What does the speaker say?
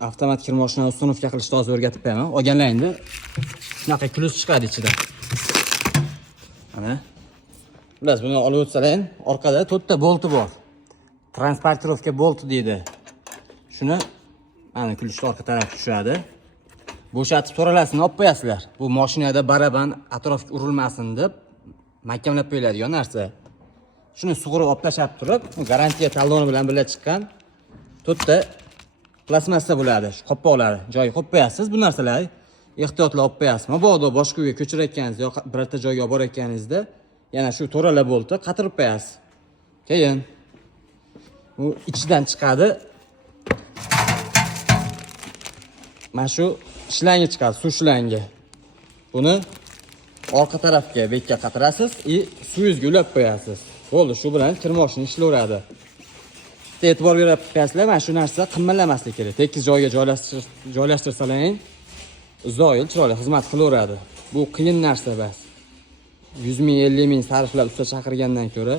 avtomat kir mashinani ustunovka qilishni hozir o'rgatib beraman. Olganlaringda shunaqa kulus chiqadi ichidan. Mana. Biz buni olib o'tsalang, orqada 4 ta bolti bor. Transportirovka bolti deydi. Shuni mana kulishni orqa tarafga tushadi. Bo'shatib to'ralasini olib qo'yasizlar. Bu mashinada baraban atrofga urilmasin deb mahkamlab qo'yiladigan narsa. Shuni sug'urib olib tashab turib, garantiya taloni bilan birga chiqqan 4 ta plastmassa bo'ladi. Shu qopqoqlari joyiga qo'yib qo'yasiz. Bu narsalar ehtiyotlab olib qo'yasiz. Mabodo boshqa uyga ko'chirayotganingizda yoki birorta joyga olib borayotganingizda yana shu to'ralar bolti qatirib qo'yasiz. Keyin bu ichidan chiqadi. Mana shu shlangi chiqadi, suv shlangi. Buni orqa tarafga bekka qatirasiz va suvingizga ulab qo'yasiz. Bo'ldi, shu bilan kir moshina ishlayveradi. E'tibor berib qo'yasizlar, mana shu narsa qimmatlamaslik kerak. Tekis joyga joylashtirsalaring, uzoq yil chiroyli xizmat qilaveradi. Bu qiyin narsa bas. 100 ming, 50 ming sarflab usta chaqirgandan ko'ra